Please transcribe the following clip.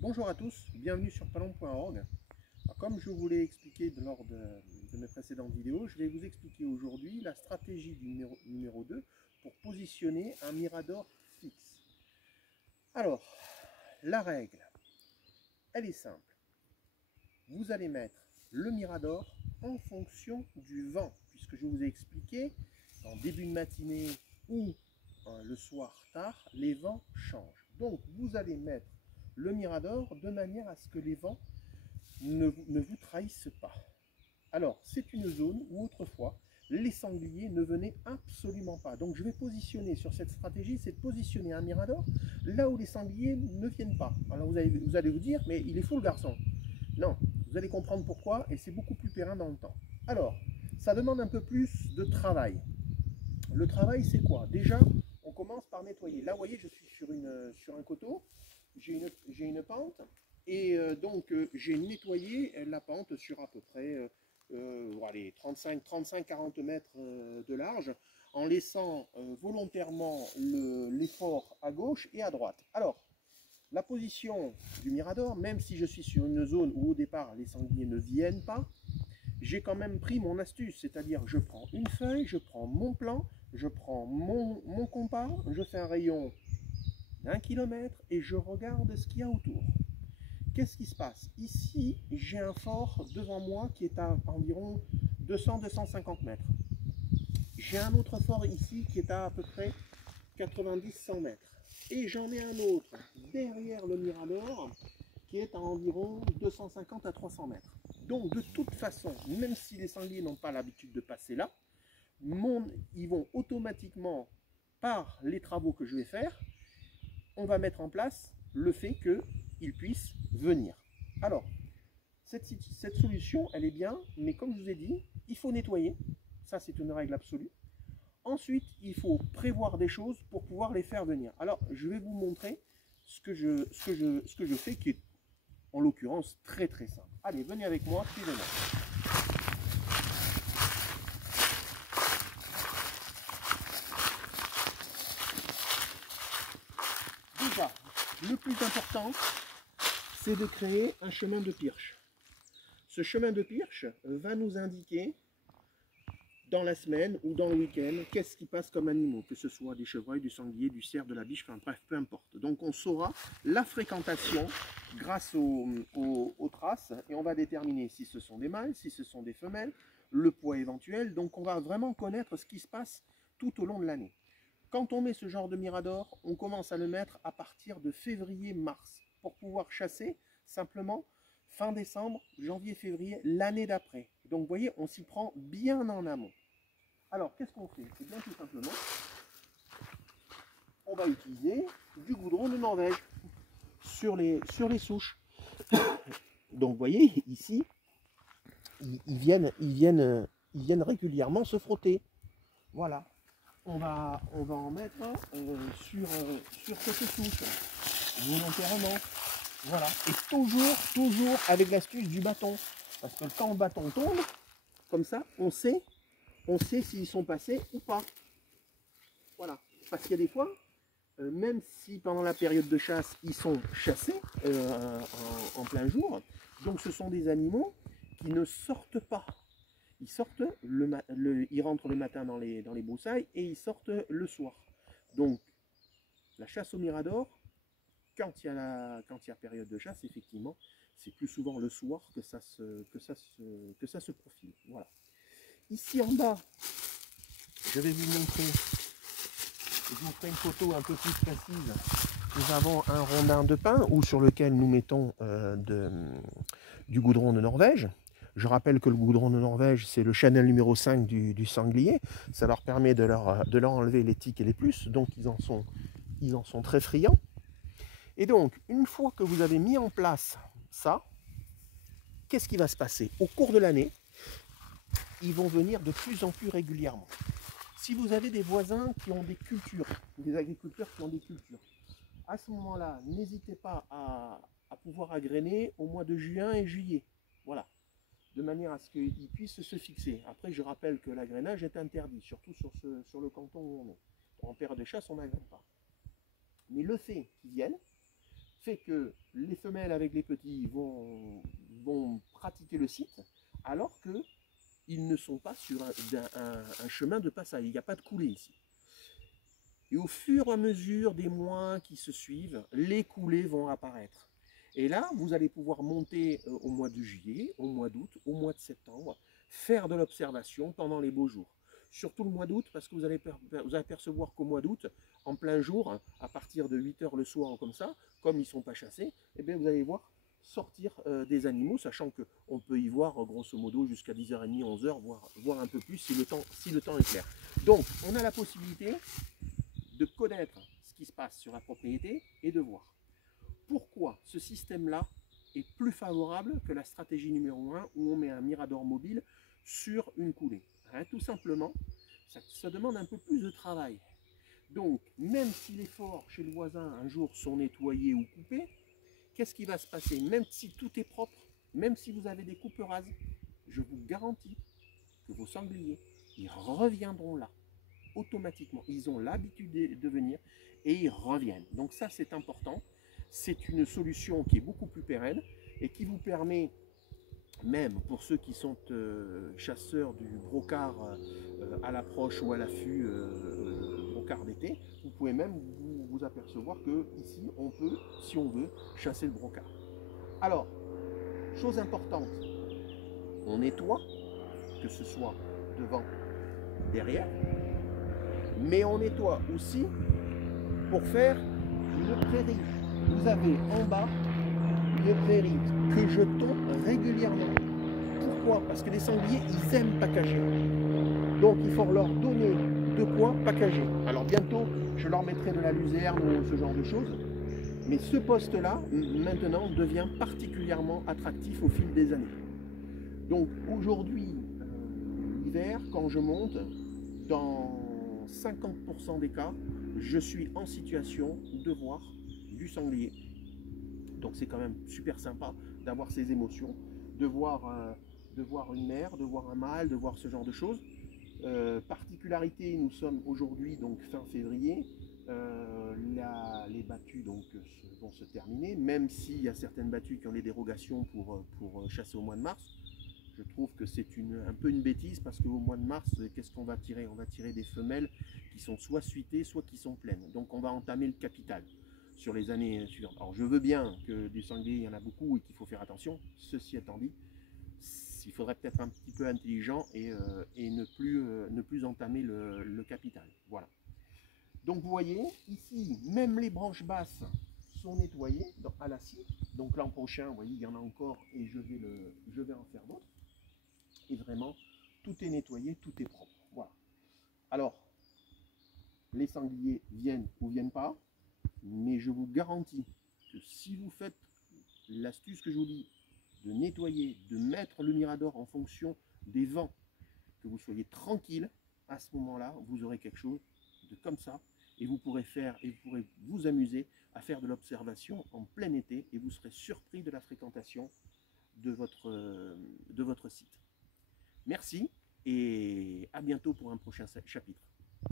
Bonjour à tous, bienvenue sur palombe.org. Comme je vous l'ai expliqué lors de mes précédentes vidéos, je vais vous expliquer aujourd'hui la stratégie du numéro 2 pour positionner un mirador fixe. Alors, la règle, elle est simple. Vous allez mettre le mirador en fonction du vent, puisque je vous ai expliqué en début de matinée ou le soir tard, les vents changent. Donc, vous allez mettre le mirador de manière à ce que les vents ne vous trahissent pas. Alors, c'est une zone où autrefois, les sangliers ne venaient absolument pas. Donc, je vais positionner sur cette stratégie, c'est de positionner un mirador là où les sangliers ne viennent pas. Alors, vous allez vous dire, mais il est fou le garçon. Non, vous allez comprendre pourquoi, et c'est beaucoup plus périn dans le temps. Alors, ça demande un peu plus de travail. Le travail, c'est quoi? Déjà, on commence par nettoyer. Là, vous voyez, je suis sur un coteau, j'ai une pente, et donc j'ai nettoyé la pente sur à peu près 35-40 mètres de large, en laissant volontairement l'effort à gauche et à droite. Alors, la position du mirador, même si je suis sur une zone où au départ les sangliers ne viennent pas, j'ai quand même pris mon astuce, c'est-à-dire je prends une feuille, je prends mon plan, je prends mon compas, je fais un rayon d'1 kilomètre et je regarde ce qu'il y a autour. Qu'est-ce qui se passe? Ici, j'ai un fort devant moi qui est à environ 200-250 mètres. J'ai un autre fort ici qui est à peu près 90-100 mètres. Et j'en ai un autre derrière le mirador qui est à environ 250 à 300 mètres. Donc de toute façon, même si les sangliers n'ont pas l'habitude de passer là, ils vont automatiquement, par les travaux que je vais faire, on va mettre en place le fait qu'ils puissent venir. Alors, cette solution, elle est bien, mais comme je vous ai dit, il faut nettoyer. Ça, c'est une règle absolue. Ensuite, il faut prévoir des choses pour pouvoir les faire venir. Alors, je vais vous montrer ce que je fais, qui est en l'occurrence très très simple. Allez, venez avec moi, suivez-moi. Déjà, le plus important, c'est de créer un chemin de pirche. Ce chemin de pirche va nous indiquer dans la semaine ou dans le week-end qu'est-ce qui passe comme animaux, que ce soit des chevreuils, du sanglier, du cerf, de la biche, enfin bref, peu importe. Donc on saura la fréquentation grâce aux traces et on va déterminer si ce sont des mâles, si ce sont des femelles, le poids éventuel. Donc on va vraiment connaître ce qui se passe tout au long de l'année. Quand on met ce genre de mirador, on commence à le mettre à partir de février-mars pour pouvoir chasser simplement fin décembre, janvier, février, l'année d'après. Donc vous voyez, on s'y prend bien en amont. Alors, qu'est-ce qu'on fait? C'est bien tout simplement, on va utiliser du goudron de Norvège sur les souches. Donc vous voyez, ici, ils viennent régulièrement se frotter. Voilà. On va en mettre sur cette souche, volontairement. Voilà. Et toujours avec l'astuce du bâton. Parce que quand le bâton tombe, comme ça, on sait s'ils sont passés ou pas. Voilà. Parce qu'il y a des fois, même si pendant la période de chasse, ils sont chassés en plein jour, donc ce sont des animaux qui ne sortent pas. Ils sortent, ils rentrent le matin dans les broussailles et ils sortent le soir. Donc, la chasse au mirador, quand il y a période de chasse, effectivement, c'est plus souvent le soir que ça se profile. Voilà. Ici en bas, je vais vous montrer, je vous ferai une photo un peu plus précise. Nous avons un rondin de pin ou sur lequel nous mettons du goudron de Norvège. Je rappelle que le goudron de Norvège, c'est le channel numéro 5 du sanglier. Ça leur permet de leur enlever les tiques et les puces, donc ils en sont très friands. Et donc, une fois que vous avez mis en place ça, qu'est-ce qui va se passer? Au cours de l'année, ils vont venir de plus en plus régulièrement. Si vous avez des voisins qui ont des cultures, des agriculteurs qui ont des cultures, à ce moment-là, n'hésitez pas à pouvoir agréner au mois de juin et juillet. Voilà. De manière à ce qu'ils puissent se fixer. Après, je rappelle que l'agrainage est interdit, surtout sur le canton où on est. En période de chasse, on n'agrène pas. Mais le fait qu'ils viennent, fait que les femelles avec les petits vont pratiquer le site, alors qu'ils ne sont pas sur un chemin de passage. Il n'y a pas de coulée ici. Et au fur et à mesure des mois qui se suivent, les coulées vont apparaître. Et là, vous allez pouvoir monter au mois de juillet, au mois d'août, au mois de septembre, faire de l'observation pendant les beaux jours. Surtout le mois d'août, parce que vous allez apercevoir qu'au mois d'août, en plein jour, à partir de 8 h le soir, comme ça, comme ils ne sont pas chassés, eh bien vous allez voir sortir des animaux, sachant qu'on peut y voir grosso modo jusqu'à 10h30, 11h, voire un peu plus si le temps est clair. Donc, on a la possibilité de connaître ce qui se passe sur la propriété et de voir. Pourquoi ce système-là est plus favorable que la stratégie numéro 1 où on met un mirador mobile sur une coulée? Tout simplement, ça demande un peu plus de travail. Donc, même si les forts chez le voisin un jour sont nettoyés ou coupés, qu'est-ce qui va se passer? Même si tout est propre, même si vous avez des coupes rases, je vous garantis que vos sangliers, ils reviendront là automatiquement. Ils ont l'habitude de venir et ils reviennent. Donc ça, c'est important. C'est une solution qui est beaucoup plus pérenne et qui vous permet, même pour ceux qui sont chasseurs du brocard à l'approche ou à l'affût, brocard d'été, vous pouvez même vous apercevoir que ici, on peut, si on veut, chasser le brocard. Alors, chose importante, on nettoie, que ce soit devant, derrière, mais on nettoie aussi pour faire une prairie. Vous avez en bas une prairie que je tonds régulièrement. Pourquoi? Parce que les sangliers, ils aiment packager. Donc il faut leur donner de quoi packager. Alors bientôt, je leur mettrai de la luzerne ou ce genre de choses. Mais ce poste-là, maintenant, devient particulièrement attractif au fil des années. Donc aujourd'hui, l'hiver, quand je monte, dans 50% des cas, je suis en situation de voir du sanglier. Donc c'est quand même super sympa d'avoir ces émotions, de voir une mère, de voir un mâle, de voir ce genre de choses. Particularité, nous sommes aujourd'hui donc fin février, les battues donc vont se terminer, même s'il y a certaines battues qui ont des dérogations pour chasser au mois de mars. Je trouve que c'est un peu une bêtise parce qu'au mois de mars, qu'est-ce qu'on va tirer? On va tirer des femelles qui sont soit suitées, soit qui sont pleines. Donc on va entamer le capital sur les années suivantes. Alors je veux bien que du sanglier, il y en a beaucoup et qu'il faut faire attention. Ceci étant dit, il faudrait peut-être un petit peu intelligent et ne plus entamer le capital. Voilà. Donc vous voyez, ici, même les branches basses sont nettoyées à la scie. Donc l'an prochain, vous voyez, il y en a encore et je vais en faire d'autres. Et vraiment, tout est nettoyé, tout est propre. Voilà. Alors, les sangliers viennent ou viennent pas, mais je vous garantis que si vous faites l'astuce que je vous dis, de nettoyer, de mettre le mirador en fonction des vents, que vous soyez tranquille, à ce moment-là, vous aurez quelque chose de comme ça, et vous pourrez vous amuser à faire de l'observation en plein été, et vous serez surpris de la fréquentation de votre site. Merci et à bientôt pour un prochain chapitre.